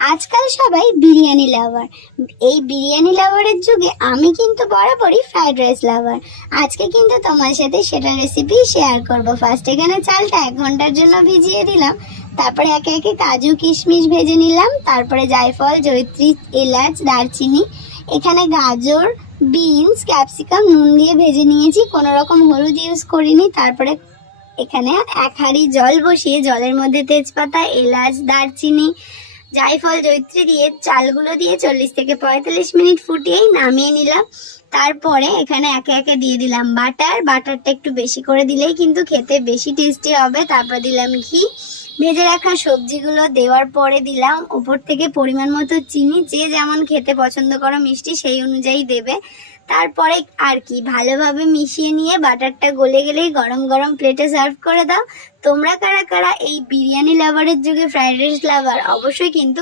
আজকাল সবাই বিরিয়ানি লাভার। এই বিরিয়ানি লাভারের যুগে আমি কিন্তু বরাবরই ফ্রাইড রাইস লাভার। আজকে কিন্তু তোমার সাথে সেটা রেসিপি শেয়ার করব। ফার্স্ট এখানে চালটা 1 ঘন্টার জন্য ভিজিয়ে দিলাম, তারপরে একে একে কাজু কিশমিশ ভেজে নিলাম, তারপরে জায়ফল, জয়িত্রী, এলাচ, দারচিনি, এখানে গাজর, বিনস, ক্যাপসিকাম নুন দিয়ে ভেজে নিয়েছি, কোনো রকম হলুদ ইউজ করিনি। তারপরে এখানে 1 হাঁড়ি জল বসিয়ে জলের মধ্যে তেজপাতা, এলাচ, দারচিনি, জায়ফল, জয়িত্রী দিয়ে চালগুলো দিয়ে 40 থেকে 45 মিনিট ফুটিয়েই নামিয়ে নিলাম। তারপরে এখানে একে একে দিয়ে দিলাম বাটারটা একটু বেশি করে দিলেই কিন্তু খেতে বেশি টেস্টি হবে। তারপর দিলাম ঘি, ভেজে রাখা সবজিগুলো দেওয়ার পরে দিলাম উপর থেকে পরিমাণ মতো চিনি, যে যেমন খেতে পছন্দ করো মিষ্টি সেই অনুযায়ী দেবে। তারপরে আর কি ভালোভাবে মিশিয়ে নিয়ে বাটারটা গলে গেলেই গরম গরম প্লেটে সার্ভ করে দাও। তোমরা কারা কারা এই বিরিয়ানি লাভারের যুগে ফ্রাইড রাইস লাভার অবশ্যই কিন্তু